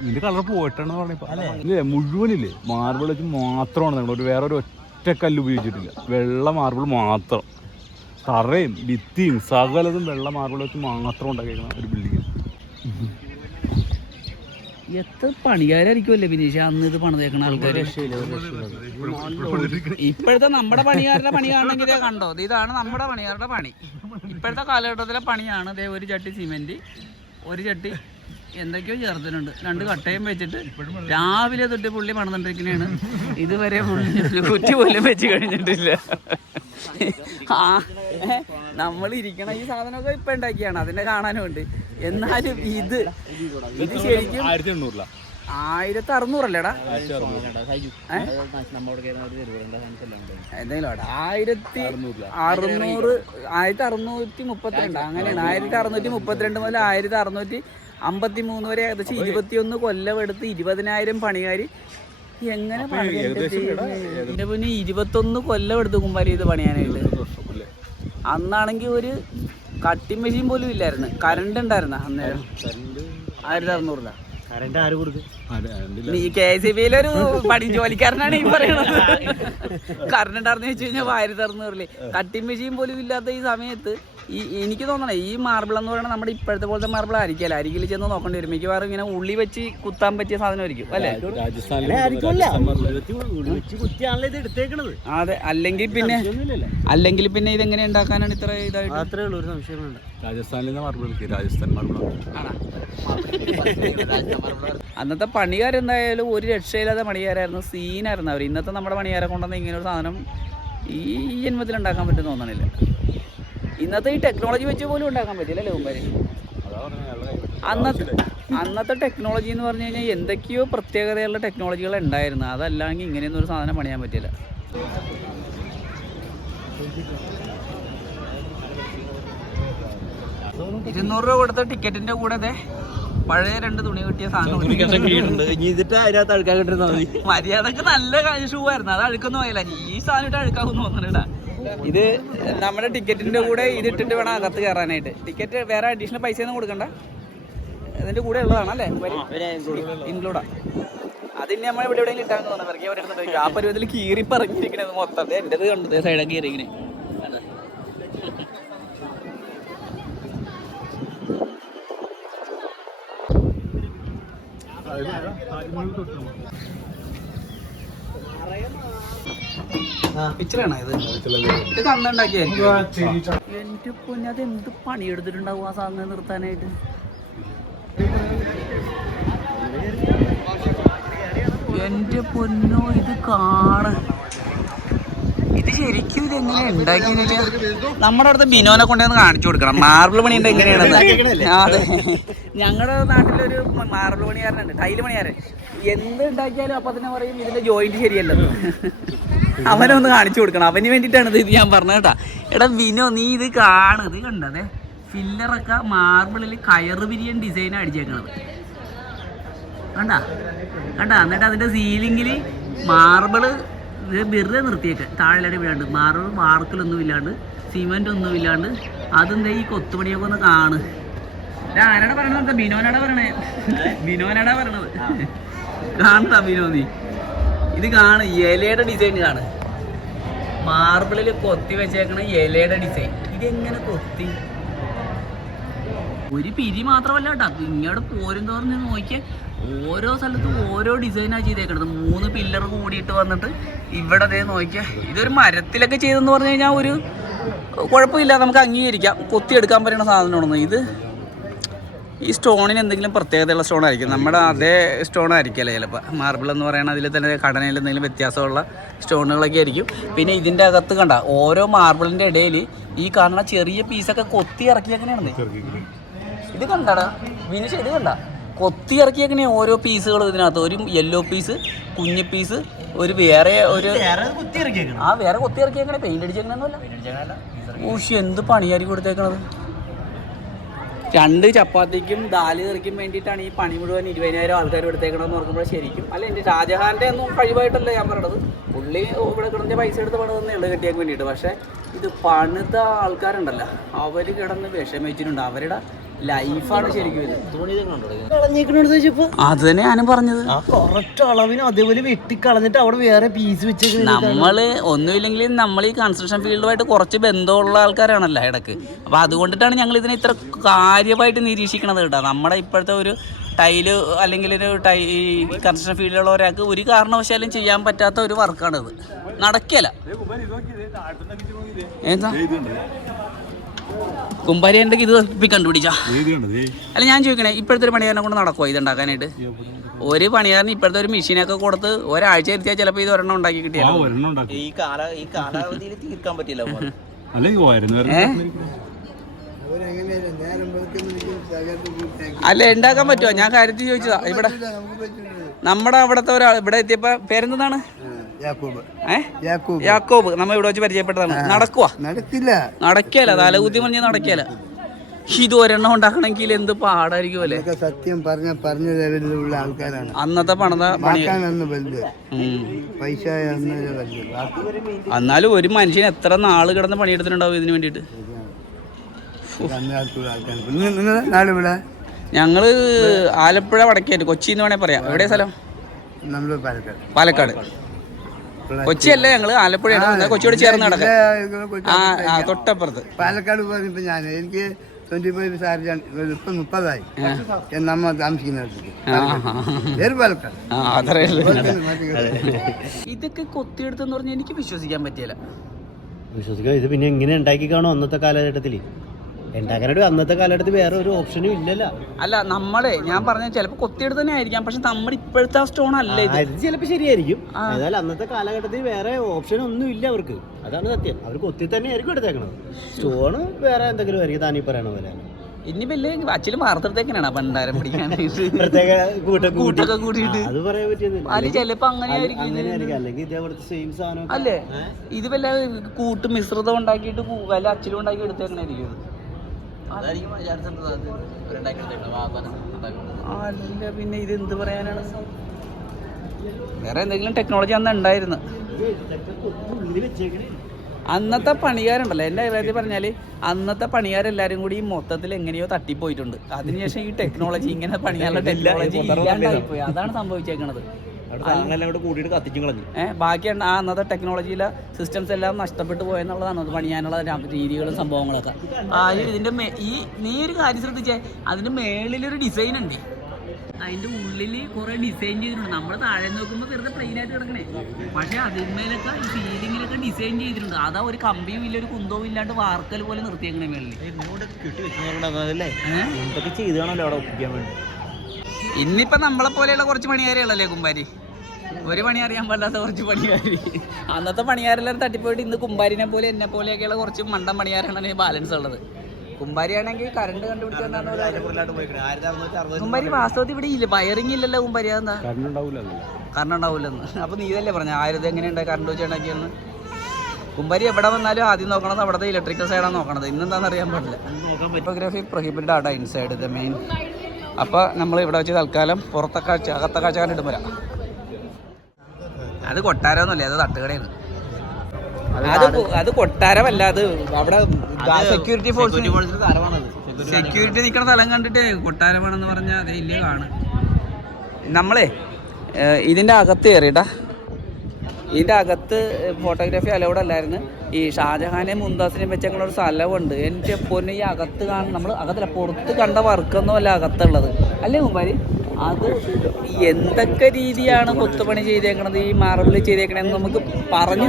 ഇതിന്റെ കളർ പോയിട്ടാണ് പറഞ്ഞ മുഴുവനില്ലേ മാർബിൾ വെച്ച് മാത്രമാണ്. വേറെ ഒരു ഒറ്റ കല്ല് ഉപയോഗിച്ചിട്ടില്ല. വെള്ള മാർബിൾ മാത്രം. തറയും ഭിത്തിയും സകലതും വെള്ള മാർബിൾ വെച്ച് മാത്രം ഉണ്ടാക്കിയേക്കണം ഒരു ബിൽഡിങ്. എത്ര പണിക്കാരായിരിക്കുമല്ലേ ബിനീഷ അന്ന് ഇത് പണിതേക്കണ ആൾക്കാര്? ഇപ്പോഴത്തെ നമ്മുടെ പണിക്കാരുടെ പണി കാണണമെങ്കിൽ കണ്ടോ, ഇതാണ് നമ്മുടെ പണിക്കാരുടെ പണി. ഇപ്പോഴത്തെ കാലഘട്ടത്തിലെ പണിയാണ്. ദേ ഒരു ചട്ടി സിമെന്റ്, ഒരു ചട്ടി എന്തൊക്കെയോ ചേർത്തിട്ടുണ്ട്, 2 കട്ടയും വെച്ചിട്ട് രാവിലെ തൊട്ട് പുള്ളി പണിതുകൊണ്ടിരിക്കുന്നതാണ്. ഇതുവരെ പുള്ളി കുറ്റി പോലും വെച്ച് കഴിഞ്ഞിട്ടില്ല. നമ്മൾ ഇരിക്കണ ഈ സാധനമൊക്കെ ഇപ്പൊ ഉണ്ടാക്കിയാണ്, അതിനെ കാണാനും ഉണ്ട്. എന്നാലും ഇത് ശരിക്കും 1600 അല്ലേടാ എന്തെങ്കിലും 1632 അങ്ങനെയാണ്. 1632 മുതൽ 1653 വരെ ഏകദേശം 21 കൊല്ലം എടുത്ത് 20,000 പണിക്കാർ എങ്ങനെ ഇതിന്റെ പിന്നെ 21 കൊല്ലം എടുത്ത് കുമ്പാരി ഇത് പണിയാനായിട്ട്. അന്നാണെങ്കിൽ ഒരു കട്ടിംഗ് മെഷീൻ പോലും ഇല്ലായിരുന്നു, കറണ്ട് ഉണ്ടായിരുന്ന അന്നേരം 1600 കറണ്ട് ആര് കൊടുക്കും? ഈ KCB-യിലെ ഒരു പണി ജോലിക്കാരനാണ് ഈ പറയുന്നത്. കറണ്ട് ഉണ്ടായിരുന്നു വെച്ച് കഴിഞ്ഞാൽ 1600 കട്ടിംഗ് മെഷീൻ പോലും ഇല്ലാത്ത ഈ സമയത്ത് എനിക്ക് തോന്നണേ ഈ മാർബിൾ എന്ന് പറയുന്നത് നമ്മുടെ ഇപ്പോഴത്തെ പോലത്തെ മാർബിൾ ആയിരിക്കില്ല. അരികിൽ ചെന്ന് നോക്കേണ്ടി വരും. മിക്കവാറും ഇങ്ങനെ ഉള്ളി വെച്ച് കുത്താൻ പറ്റിയ സാധനമായിരിക്കും അല്ലേ? അതെ. അല്ലെങ്കിൽ പിന്നെ ഇതെങ്ങനെ ഉണ്ടാക്കാനാണ് ഇത്ര ഇതായിട്ട്? മാത്രമേ ഉള്ളൂ ഒരു സംശയം. രാജസ്ഥാനിൽ രാജസ്ഥാൻ മാർബിൾ അന്നത്തെ പണിക്കാരെന്തായാലും ഒരു രക്ഷയില്ലാത്ത പണിക്കാരായിരുന്നു, സീനായിരുന്നു അവർ. ഇന്നത്തെ നമ്മുടെ പണിക്കാരെ കൊണ്ടുവന്ന ഇങ്ങനെ ഒരു സാധനം ഈ ജന്മത്തിൽ ഉണ്ടാക്കാൻ പറ്റുമെന്ന് തോന്നണില്ല. ഇന്നത്തെ ഈ ടെക്നോളജി വെച്ച് പോലും ഉണ്ടാക്കാൻ പറ്റില്ല അല്ലേ കുമ്പാരി? അന്നത്തെ ടെക്നോളജി എന്ന് പറഞ്ഞു കഴിഞ്ഞാൽ എന്തൊക്കെയോ പ്രത്യേകതയുള്ള ടെക്നോളജികൾ ഉണ്ടായിരുന്നു. അതല്ലെങ്കിൽ ഇങ്ങനെയൊന്നും ഒരു സാധനം പണിയാൻ പറ്റില്ല. 200 രൂപ കൊടുത്ത ടിക്കറ്റിന്റെ കൂടെ അതെ പഴയ 2 തുണി കിട്ടിയ സാധനം മര്യാദക്ക് നല്ല ഷൂ ആയിരുന്നു. അത് അഴുക്കൊന്നും പോയില്ല. ഈ സാധനം ഇട്ട് അഴുക്കാവുന്ന തോന്നണ. ഇത് നമ്മുടെ ടിക്കറ്റിന്റെ കൂടെ ഇതിട്ടിട്ട് വേണം അകത്ത് കയറാനായിട്ട്. ടിക്കറ്റ് വേറെ അഡീഷണൽ പൈസ ഒന്നും കൊടുക്കണ്ട, ഇതിന്റെ കൂടെ ഉള്ളതാണല്ലേ, ഇൻക്ലൂഡാ. അതിന് നമ്മൾ ഇവിടെ എവിടെയെങ്കിലും കിട്ടാൻ തോന്നുന്നു. ആ പരുവത്തിൽ കീറി പറഞ്ഞിരിക്കണത് മൊത്തം എന്റേത് കണ്ടത് സൈഡൊക്കെ കീറിങ്ങനെ. പിക്ചറാണ് ഇത്. ഇത് കന്നുണ്ടാക്കിയായിരിക്കും. എന്റെ പൊന്നെ, അത് എന്ത് പണിയെടുത്തിട്ടുണ്ടാവും ആ സാധനം നിർത്താനായിട്ട്. എന്റെ പൊന്നോ, ഇത് ഇത് ശരിക്കും ഇതെങ്ങനെ ഉണ്ടാക്കിയെന്ന് വെച്ചാൽ നമ്മുടെ അടുത്ത് ബിനോനെ കൊണ്ടുവന്ന് കാണിച്ചു കൊടുക്കണം മാർബിൾ പണിയുണ്ട് എങ്ങനെയാണെന്ന്. അതെ, ഞങ്ങളുടെ നാട്ടിലൊരു മാർബിൾ പണിക്കാരനുണ്ട്, ടൈല് പണിക്കാരൻ. എന്ത് ഉണ്ടാക്കിയാലും അപ്പൊ തന്നെ പറയും ഇതിന്റെ ജോയിന്റ് ശരിയല്ലെന്ന്. അവനൊന്ന് കാണിച്ചു കൊടുക്കണം. അവന് വേണ്ടിയിട്ടാണ് ഇത് ഞാൻ പറഞ്ഞത് കേട്ടാ. എടാ ബിനോ, നീ ഇത് കാണുന്നത് കണ്ടതേ, ഫില്ലറൊക്കെ മാർബിളിൽ കയറ് പിരിയൻ ഡിസൈൻ അടിച്ചേക്കണത് കണ്ടാ. എന്നിട്ട് അതിന്റെ സീലിങ്ങിൽ മാർബിള് വെറുതെ നിർത്തിയേക്ക്, താഴെ വീഴാണ്ട് മാർബിൾ വാർക്കലൊന്നും ഇല്ലാണ്ട് സിമെന്റ് ഒന്നും ഇല്ലാണ്ട്. അതെന്താ ഈ കൊത്തുപണിയൊക്കെ ഒന്ന് കാണ്. ആരാടാ പറയണത്? ബിനോനാടാ പറയണത്. കാണണ്ട ബിനോ, നീ ഇത് കാണ്. ഇലയുടെ ഡിസൈൻ കാണ്, മാർബിളിൽ കൊത്തി വെച്ചേക്കണ ഇലയുടെ ഡിസൈൻ. ഇതെങ്ങനെ കൊത്തി? ഒരു പിരി മാത്രമല്ല കേട്ടോ, ഇങ്ങോട്ട് പോരും തോറും നോക്കിയാൽ ഓരോ സ്ഥലത്തും ഓരോ ഡിസൈനാണ് ചെയ്തേക്കണത്. 3 പില്ലർ കൂടിയിട്ട് വന്നിട്ട് ഇവിടെ അതേ നോക്കിയാൽ ഇതൊരു മരത്തിലൊക്കെ ചെയ്തെന്ന് പറഞ്ഞു കഴിഞ്ഞാൽ ഒരു കുഴപ്പമില്ല, നമുക്ക് അംഗീകരിക്കാം. കൊത്തിയെടുക്കാൻ പറ്റുന്ന സാധനമാണെന്ന്. ഇത് ഈ സ്റ്റോണിന് എന്തെങ്കിലും പ്രത്യേകതയുള്ള സ്റ്റോൺ ആയിരിക്കും, നമ്മുടെ അതേ സ്റ്റോൺ ആയിരിക്കുമല്ലേ ചിലപ്പോൾ. മാർബിൾ എന്ന് പറയുന്നത് അതിൽ തന്നെ ഘടനയിൽ എന്തെങ്കിലും വ്യത്യാസമുള്ള സ്റ്റോണുകളൊക്കെ ആയിരിക്കും. പിന്നെ ഇതിൻ്റെ അകത്ത് കണ്ട ഓരോ മാർബിളിൻ്റെ ഇടയിൽ ഈ കാണുന്ന ചെറിയ പീസൊക്കെ കൊത്തി ഇറക്കി എങ്ങനെയാണെന്ന് ഇത് കണ്ടാടാ വിനിഷ. ഇത് കണ്ട കൊത്തി ഇറക്കി എങ്ങനെയാണ് ഓരോ പീസുകളും ഇതിനകത്ത്. ഒരു യെല്ലോ പീസ്, കുഞ്ഞു പീസ്, ഒരു വേറെ വേറെ കൊത്തി ഇറക്കിയേക്കണേ. പെയിന്റ് അടിച്ചേക്കണമെന്നല്ല. ഊഷി എന്ത് പണിയായിരിക്കും കൊടുത്തേക്കണത്. 2 ചപ്പാത്തിക്കും ദാല് കറിക്കും വേണ്ടിയിട്ടാണ് ഈ പണി മുഴുവൻ 20,000 ആൾക്കാർ എടുത്തേക്കണമെന്ന് ഓർക്കുമ്പോൾ ശരിക്കും അല്ല, എൻ്റെ ഷാജഹാൻ്റെ ഒന്നും കഴിവായിട്ടല്ല ഞാൻ പറയണത്. പുള്ളി ഇവിടെ കിടന്ന പൈസ എടുത്ത് പണിതന്നേ ഉള്ളു കെട്ടിയാൻ വേണ്ടിയിട്ട്. പക്ഷേ ഇത് പണിത ആൾക്കാരുണ്ടല്ലോ, അവർ കിടന്ന് വിഷമിച്ചിട്ടുണ്ട്. അവരുടെ ലൈഫാണ് ശരിക്കും ഇത്. അത് തന്നെ ഞാനും പറഞ്ഞത്. അളവിന് അതേപോലെ വെട്ടിക്കളഞ്ഞിട്ട് അവിടെ വേറെ പീസ് വെച്ച് നമ്മള് ഒന്നുമില്ലെങ്കിലും നമ്മൾ ഈ കൺസ്ട്രക്ഷൻ ഫീൽഡുമായിട്ട് കുറച്ച് ബന്ധമുള്ള ആൾക്കാരാണല്ലോ ഇടക്ക്. അപ്പൊ അതുകൊണ്ടിട്ടാണ് ഞങ്ങൾ ഇതിനെ ഇത്ര കാര്യമായിട്ട് നിരീക്ഷിക്കണത് കേട്ടോ. നമ്മുടെ ഇപ്പോഴത്തെ ഒരു ടൈല് അല്ലെങ്കിൽ ഒരു കൺസ്ട്രക്ഷൻ ഫീൽഡിലുള്ള ഒരാൾക്ക് ഒരു കാരണവശാലും ചെയ്യാൻ പറ്റാത്ത ഒരു വർക്കാണിത്. നടക്കല. എന്താ കുമ്പാരി ഉണ്ടെങ്കിൽ ഇത് കണ്ടുപിടിച്ചാ. അല്ല ഞാൻ ചോദിക്കണേ, ഇപ്പോഴത്തെ ഒരു പണിക്കാരനെ കൊണ്ട് നടക്കുമോ ഇത് ഉണ്ടാക്കാനായിട്ട്? ഒരു പണിക്കാരന് ഇപ്പോഴത്തെ ഒരു മെഷീനൊക്കെ കൊടുത്ത് ഒരാഴ്ച ഇരുത്തിയാൽ ചിലപ്പോൾ ഇത് ഒരെണ്ണം ഉണ്ടാക്കി കിട്ടിയാലോ. ഈ കാലാവധിയിൽ തീർക്കാൻ പറ്റില്ല. അല്ല ഉണ്ടാക്കാൻ പറ്റുമോ? ഞാൻ കാര്യത്തിൽ ചോദിച്ചതാ. ഇവിടെ നമ്മുടെ അവിടുത്തെ ഒരാൾ ഇവിടെ എത്തിയപ്പോ പേരെന്താണ്? യാക്കോബ്. നമ്മ ഇവിടെ വെച്ച് പരിചയപ്പെട്ടതാണ്. നടക്കല തലകുത്തി പറഞ്ഞ് നടക്കല. ഇത് ഒരെണ്ണം ഉണ്ടാക്കണമെങ്കിൽ എന്ത് പാടായിരിക്കും അല്ലേ? സത്യം പറഞ്ഞ ലെവലിലുള്ള ആൾക്കാരാണ്. അന്നത്തെ പണിത പൈസ. എന്നാലും ഒരു മനുഷ്യൻ എത്ര നാള് കിടന്ന് പണിയെടുത്തിട്ടുണ്ടാവും ഇതിന് വേണ്ടിട്ട്. ഞങ്ങള് ആലപ്പുഴ വടക്കേറ്റ്, കൊച്ചി എന്ന് വേണേ പറയാം. എവിടെ സ്ഥലം? പാലക്കാട്. കൊച്ചി അല്ലേ, ഞങ്ങള് ആലപ്പുഴയാണ്. കൊച്ചിയോട് ചേർന്ന് കിടക്കാം. തൊട്ടപ്പുറത്ത് പാലക്കാട് പോയപ്പോ ഞാൻ എനിക്ക് 25 സാർജാണ്. ഇപ്പൊ 30ആയി നമ്മ താമസിക്കുന്നിടത്തേക്ക്. ഇതൊക്കെ കൊത്തിയെടുത്തെന്ന് പറഞ്ഞാൽ എനിക്ക് വിശ്വസിക്കാൻ പറ്റിയല്ല. വിശ്വസിക്കാം. ഇത് പിന്നെ എങ്ങനെ ഉണ്ടാക്കി കാണോ അന്നത്തെ കാലഘട്ടത്തിൽ? ഉണ്ടാക്കാനായിട്ട് അന്നത്തെ കാലഘട്ടത്തിൽ വേറെ ഒരു ഓപ്ഷനും ഇല്ലല്ലോ. അല്ല നമ്മളെ ഞാൻ പറഞ്ഞ ചിലപ്പോ കൊത്തിയെടുത്ത് തന്നെ ആയിരിക്കാം, പക്ഷെ നമ്മുടെ ഇപ്പോഴത്തെ ആ സ്റ്റോൺ അല്ല ഇത്. ചിലപ്പോ ശരിയായിരിക്കും. ഏതായാലും അന്നത്തെ കാലഘട്ടത്തിൽ വേറെ ഓപ്ഷൻ ഒന്നും ഇല്ല അവർക്ക്. അതാണ് സത്യം. അവർ കൊത്തി തന്നെ ആയിരിക്കും എടുത്തേക്കണത്. സ്റ്റോണ് വേറെ എന്തെങ്കിലും ആയിരിക്കും താനീ പറയണ പോലെ. ഇനി വലിയ അച്ഛനും വാർത്തത്തേക്കാണ് പണ്ടാരം പിടിക്കാനായിട്ട് പ്രത്യേക കൂട്ടൊക്കെ കൂട്ടിയിട്ട്. അത് പറയാൻ പറ്റിയൊന്നുമില്ല. അത് ചിലപ്പോ അങ്ങനെയായിരിക്കും. അല്ലെങ്കിൽ ഇതേപോലത്തെ സെയിം സാധനം അല്ലേ? ഇത് വല്ല കൂട്ട് മിശ്രിതം ഉണ്ടാക്കിയിട്ട് വല്ല അച്ചിലും ഉണ്ടാക്കി എടുത്തേക്കണായിരിക്കും. അല്ല പിന്നെ ഇത് എന്ത് പറയാനാണ്? വേറെ എന്തെങ്കിലും ടെക്നോളജി അന്ന് ഉണ്ടായിരുന്നു. അന്നത്തെ പണിക്കാരുണ്ടല്ലോ, എൻ്റെ അഭിപ്രായത്തിൽ പറഞ്ഞാൽ അന്നത്തെ പണിക്കാരെല്ലാവരും കൂടി മൊത്തത്തിൽ എങ്ങനെയോ തട്ടിപ്പോയിട്ടുണ്ട്. അതിനുശേഷം ഈ ടെക്നോളജി ഇങ്ങനെ പണിയാനുള്ള ടെക്നോളജി ഇല്ലാണ്ടായിപ്പോയി. അതാണ് സംഭവിച്ചേക്കണത്. ബാക്കി അന്നത്തെ ടെക്നോളജിയിലെ സിസ്റ്റംസ് എല്ലാം നഷ്ടപ്പെട്ടു പോയെന്നുള്ളതാണ് പണിയാനുള്ള രീതികളും സംഭവങ്ങളൊക്കെ. ഇതിന്റെ നീ ഒരു കാര്യം ശ്രദ്ധിച്ചേ, അതിന്റെ മേളിലൊരു ഡിസൈൻ ഉണ്ട്. അതിന്റെ ഉള്ളിൽ കുറെ ഡിസൈൻ ചെയ്തിട്ടുണ്ട്. നമ്മൾ താഴെ നോക്കുമ്പോൾ വെറുതെ പ്ലെയിൻ ആയിട്ട് കിടക്കണേ, പക്ഷെ അതിന്മേലൊക്കെ സീലിങ്ങിലൊക്കെ ഡിസൈൻ ചെയ്തിട്ടുണ്ട്. അതാ ഒരു കമ്പിയും ഇല്ല, ഒരു കുന്തവും ഇല്ലാണ്ട് വാർക്കൽ പോലെ നിർത്തിയേക്കണേ മേളിൽ. ഇന്നിപ്പോ നമ്മളെ പോലെയുള്ള കുറച്ച് പണിക്കാരുകളല്ലേ കുമ്പാരി. ഒരു പണി അറിയാൻ പാടില്ലാത്ത കുറച്ച് പണിക്കാര്. അന്നത്തെ പണിക്കാരെല്ലാവരും തട്ടിപ്പോയിട്ട് ഇന്ന് കുമ്പാരിനെ പോലെ എന്നെ പോലെയൊക്കെയുള്ള കുറച്ച് മണ്ടൻ പണിക്കാരാണ് ബാലൻസ് ഉള്ളത്. കുമ്പാരി ആണെങ്കിൽ കറണ്ട് കണ്ടുപിടിച്ചാൽ കുമ്പാരി വാസ്തവത്തിൽ ഇവിടെ ഇല്ല, വയറിങ് ഇല്ലല്ലോ കുമ്പാരി. അതെന്താ? കറണ്ട് ഉണ്ടാവില്ലെന്ന്. അപ്പൊ നീ ഇതല്ലേ പറഞ്ഞ ആയിരത്തി എങ്ങനെയുണ്ട് കറണ്ട് വെച്ച് ഉണ്ടാക്കിയെന്ന്. കുമ്പാരി എവിടെ വന്നാലും ആദ്യം നോക്കണത് അവിടുത്തെ ഇലക്ട്രിക്കൽ സൈഡാണ് നോക്കണത്. ഇന്നെന്താണെന്ന് അറിയാൻ പാടില്ല. ഫോട്ടോഗ്രാഫി പ്രൊഹിബിറ്റഡ് ആണ് ഇൻസൈഡ് ദ മെയിൻ. അപ്പോൾ നമ്മൾ ഇവിടെ വെച്ച് തൽക്കാലം പുറത്തെ കാഴ്ച അകത്തെ കാഴ്ച കണ്ടിട്ട് വരാം. അത് കൊട്ടാരമൊന്നുമല്ലേ, അത് തട്ടുകടയാണ്. അത് കൊട്ടാരമല്ല, അത് അവിടെ സെക്യൂരിറ്റി ഫോഴ്സ് സെക്യൂരിറ്റി നിൽക്കുന്ന സ്ഥലം കണ്ടിട്ട് കൊട്ടാരമാണെന്ന് പറഞ്ഞാൽ അത് വലിയ കാണും. നമ്മളെ ഇതിൻ്റെ അകത്ത് കയറിയിട്ടാ. ഇതിൻ്റെ അകത്ത് ഫോട്ടോഗ്രാഫി അലൗഡ് അല്ലായിരുന്നു. ഈ ഷാജഹാനെയും മുംതാസിനെയും വെച്ചേക്കുന്ന ഒരു സ്ഥലമുണ്ട്. എൻ്റെ പൊന്നെ, ഈ അകത്ത് കാണും നമ്മൾ അകത്തല്ല പുറത്ത് കണ്ട വർക്കൊന്നും അല്ല അകത്തുള്ളത് അല്ലേ കുമ്പാരി? അത് എന്തൊക്കെ രീതിയാണ് കൊത്തുപണി ചെയ്തേക്കണത്, ഈ മാർബിൾ ചെയ്തേക്കണതെന്ന് നമുക്ക് പറഞ്ഞു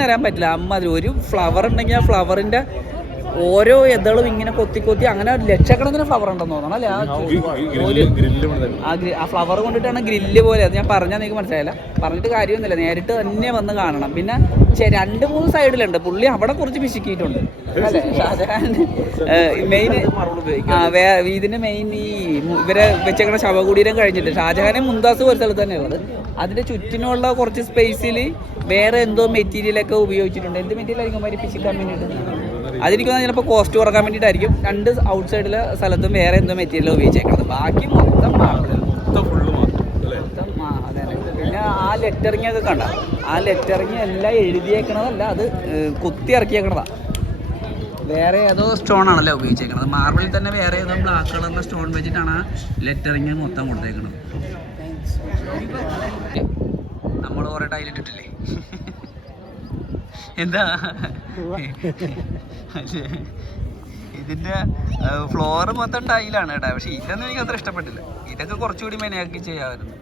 തരാൻ പറ്റില്ല. അതിൽ ഒരു ഫ്ലവർ ഉണ്ടെങ്കിൽ ആ ഫ്ലവറിൻ്റെ ഓരോ എതളും ഇങ്ങനെ കൊത്തി അങ്ങനെ ലക്ഷക്കണക്കിന് ഫ്ലവർ ഉണ്ടെന്ന് തോന്നണം അല്ലേ? ആ ഫ്ലവർ കൊണ്ടിട്ടാണ് ഗ്രില്ല് പോലെ. അത് ഞാൻ പറഞ്ഞാൽ നിങ്ങൾക്ക് മനസ്സിലായില്ല, പറഞ്ഞിട്ട് കാര്യമൊന്നുമില്ല, നേരിട്ട് തന്നെ വന്ന് കാണണം. പിന്നെ 2-3 സൈഡിലുണ്ട്, പുള്ളി അവിടെ കുറച്ച് പിശുക്കിയിട്ടുണ്ട് അല്ലേ ഷാജഹാൻ. മെയിൻ ഇതിന്റെ മെയിൻ ഈ ഇവരെ വെച്ചേക്കുന്ന ശവകുടീരം കഴിഞ്ഞിട്ട് ഷാജഹാനും മുംതാസ് ഒരു സ്ഥലത്ത് തന്നെ ഉള്ളത്. അതിന്റെ ചുറ്റിനുള്ള കുറച്ച് സ്പേസിൽ വേറെ എന്തോ മെറ്റീരിയലൊക്കെ ഉപയോഗിച്ചിട്ടുണ്ട്. എന്ത് മെറ്റീരിയൽ ആയിരിക്കും അവര് പിശിക്കാൻ വേണ്ടിയിട്ട്? അതെനിക്ക് ചിലപ്പോൾ കോസ്റ്റ് കുറക്കാൻ വേണ്ടിയിട്ടായിരിക്കും. 2 ഔട്ട് സൈഡിലെ സ്ഥലത്തും വേറെ എന്തോ മെറ്റീരിയൽ ഉപയോഗിച്ചേക്കുന്നത്. ബാക്കി മൊത്തം അതെ. പിന്നെ ആ ലെറ്ററിങ് ഒക്കെ കണ്ട, ആ ലെറ്ററിങ് എല്ലാം എഴുതിയേക്കണതല്ല, അത് കുത്തി ഇറക്കിയേക്കണതാ. വേറെ ഏതോ സ്റ്റോൺ ആണല്ലോ ഉപയോഗിച്ചേക്കണത്. മാർബിളിൽ തന്നെ വേറെ ഏതോ ബ്ലാക്ക് കളറിലെ സ്റ്റോൺ വെച്ചിട്ടാണ് ആ ലെറ്ററിങ് മൊത്തം കൊടുത്തേക്കണത്. നമ്മൾ കുറേ ടൈലിട്ടിട്ടില്ലേ? എന്താ ഇതിന്റെ ഫ്ലോർ മൊത്തം ടൈലാണ് കേട്ടോ. പക്ഷെ ഇതൊന്നും എനിക്ക് അത്ര ഇഷ്ടപ്പെട്ടില്ല. ഇതൊക്കെ കുറച്ചുകൂടി മെനയാക്കി ചെയ്യാമായിരുന്നു.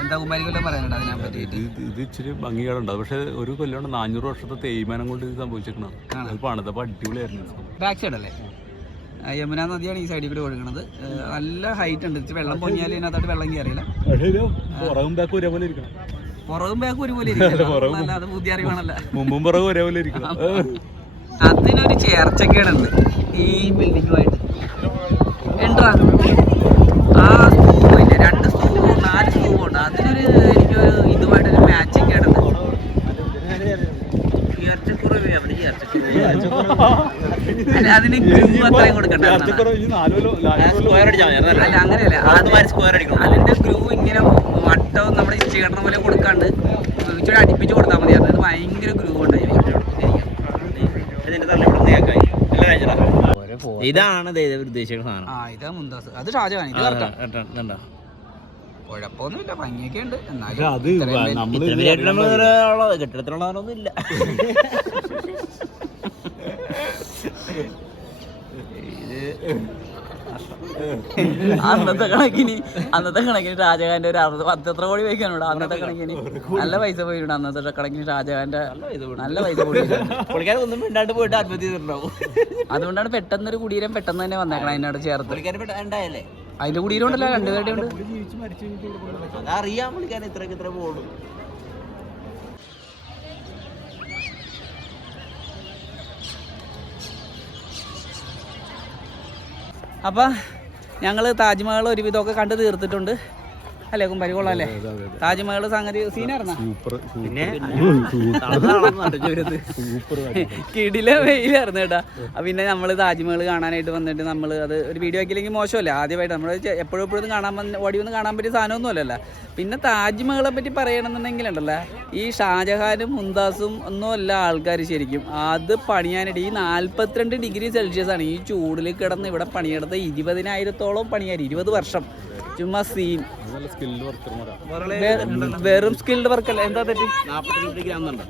എന്താ കുമാരിക്കൊല്ലം പറയാനുണ്ട് അതിനെ പറ്റിയിട്ട്? ഇത് ഇച്ചിരി ഭംഗികളുണ്ടാവും, പക്ഷെ ഒരു കൊല്ലം 400 വർഷത്തെ തേയ്മാനം കൊണ്ട് ഇത് സംഭവിച്ചിരിക്കണം. പണിതപ്പോൾ അടിപൊളിയായിരുന്നു. ബാക്ക് സൈഡ് അല്ലേ? യമുന നദിയാണ് ഈ സൈഡിൽ കൂടി ഒഴുകുന്നത്. നല്ല ഹൈറ്റ് ഉണ്ട്. വെള്ളം പൊങ്ങിയാൽ ഇതിനകത്തോട്ട് വെള്ളം കയറിയില്ല. പുറകും ബാക്ക് ഒരേപോലെ ഇരിക്കണം. പുറകും ബാക്ക് ഒരുപോലെ ഇരിക്കണം. അത് പുതിയ അറിവാണല്ല. മുമ്പും പുറകും ഒരേപോലെ ഇരിക്കണം. അതിനൊരു ചേർച്ചക്കേടുണ്ട് ഈ ബിൽഡിങ്ങുമായിട്ട്. എൻട്രാ ആ സ്തൂപമില്ല, 2 സ്തൂപവും ഇതിനൊരു എനിക്കൊരു ഇതുമായിട്ടൊരു മാച്ചിങ് ആയിട്ടുണ്ട്. ഇറച്ചിക്കുറവ് അവിടെ അല്ല അതിന് ഗ്രൂ അത്രയും കൊടുക്കണ്ട. അല്ല അങ്ങനെയല്ല, അതിന്റെ ഗ്രൂ ഇങ്ങനെ വട്ടവും നമ്മുടെ ഇച്ചികട്ടണ പോലെ കൊടുക്കാണ്ട് ഇച്ചിരി അടുപ്പിച്ച് കൊടുത്താൽ മതി. അത് ഭയങ്കര ഗ്രൂ ഉണ്ടായി. ഇതാണ് ഉദ്ദേശിക്കുന്ന സാധനം. ഇതാ മുന്താസ്, അത് ഷാജഹാൻ. ഇത് കുഴപ്പമൊന്നുമില്ല, ഭംഗിയൊക്കെ ഉണ്ട്. കെട്ടിടത്തിലുള്ളതൊന്നും ഇല്ല. അന്നത്തെ കണക്കിന് ഷാജഹാന്റെ ഒരു 10 കോടി വയ്ക്കാനുണ്ട്. അന്നത്തെ കണക്കിന് നല്ല പൈസ പോയിട്ടുണ്ട്. അന്നത്തെ കണക്കിന് ഷാജഹാന്റെ നല്ല പൈസ പോയിട്ടുണ്ട്. ഒന്നും മിണ്ടാണ്ട് പോയിട്ട് ആത്മഹത്യ ചെയ്തിട്ടുണ്ടാവും. അതുകൊണ്ടാണ് പെട്ടെന്നൊരു കുടീരം പെട്ടെന്ന് തന്നെ വന്നേക്കണം. അതിനോട് ചേർത്ത് ഉണ്ടായല്ലേ അതിന്റെ കുടീരം ഉണ്ടല്ലോ, 2 പേരുടെ ഉണ്ട്. അതറിയാൻ പുള്ളിക്കാരൻ ഇത്ര പോകും. അപ്പം ഞങ്ങൾ താജ്മഹൽ ഒരുവിധമൊക്കെ കണ്ട് തീർത്തിട്ടുണ്ട് അല്ലേ കുമ്പാരി? കൊള്ളാല്ലേ താജ്മഹൽ? സംഗതി സീനായിരുന്ന കിടില വെയിലായിരുന്നു കേട്ടാ. പിന്നെ നമ്മൾ താജ്മഹൽ കാണാനായിട്ട് വന്നിട്ട് നമ്മൾ അത് ഒരു വീഡിയോ ആക്കിയില്ലെങ്കിൽ മോശമല്ലേ? ആദ്യമായിട്ട് നമ്മൾ എപ്പോഴും ഓടി വന്ന് കാണാൻ പറ്റിയ സാധനമൊന്നും അല്ലല്ലോ. പിന്നെ താജ്മഹലെ പറ്റി പറയണമെന്നുണ്ടെങ്കിലുണ്ടല്ലോ, ഈ ഷാജഹാനും മുംതാസും ഒന്നും അല്ല ആൾക്കാർ ശരിക്കും അത് പണിയാനായിട്ട്. ഈ 42 ഡിഗ്രി സെൽഷ്യസ് ആണ് ഈ ചൂടിൽ കിടന്ന് ഇവിടെ പണിയെടുത്ത 20,000-ഓളം പണിയാൻ 20 വർഷം. ചുമ്മാ സീൻ, വെറും സ്കിൽഡ് വർക്ക് അല്ല. എന്താ തെറ്റി? 42 ഡിഗ്രി ആവുന്നുണ്ട്.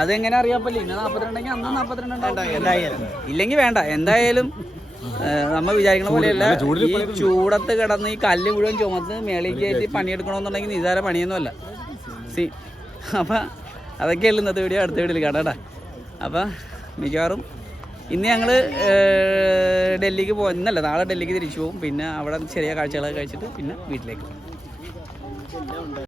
അതെങ്ങനെ അറിയാൻ പറ്റില്ല? ഇന്ന് 42 അന്ന് 42 ഇല്ലെങ്കിൽ വേണ്ട. എന്തായാലും നമ്മൾ വിചാരിക്കണ പോലെയല്ല. ഈ ചൂടത്ത് കിടന്ന് ഈ കല്ല് മുഴുവൻ ചുമത്ത് മേളിൽ കയറ്റി പണിയെടുക്കണമെന്നുണ്ടെങ്കിൽ നിസാര പണിയൊന്നുമല്ല. അപ്പം അതൊക്കെയല്ല ഇന്നത്തെ വീഡിയോ. അടുത്ത വീഡിയോയിൽ കാണാം. അപ്പം മിക്കവാറും ഇന്ന് ഞങ്ങൾ ഡൽഹിക്ക് ഇന്നല്ല നാളെ ഡൽഹിക്ക് തിരിച്ചു പോകും. പിന്നെ അവിടെ ചെറിയ കാഴ്ചകളൊക്കെ കഴിച്ചിട്ട് പിന്നെ വീട്ടിലേക്ക് പോകും.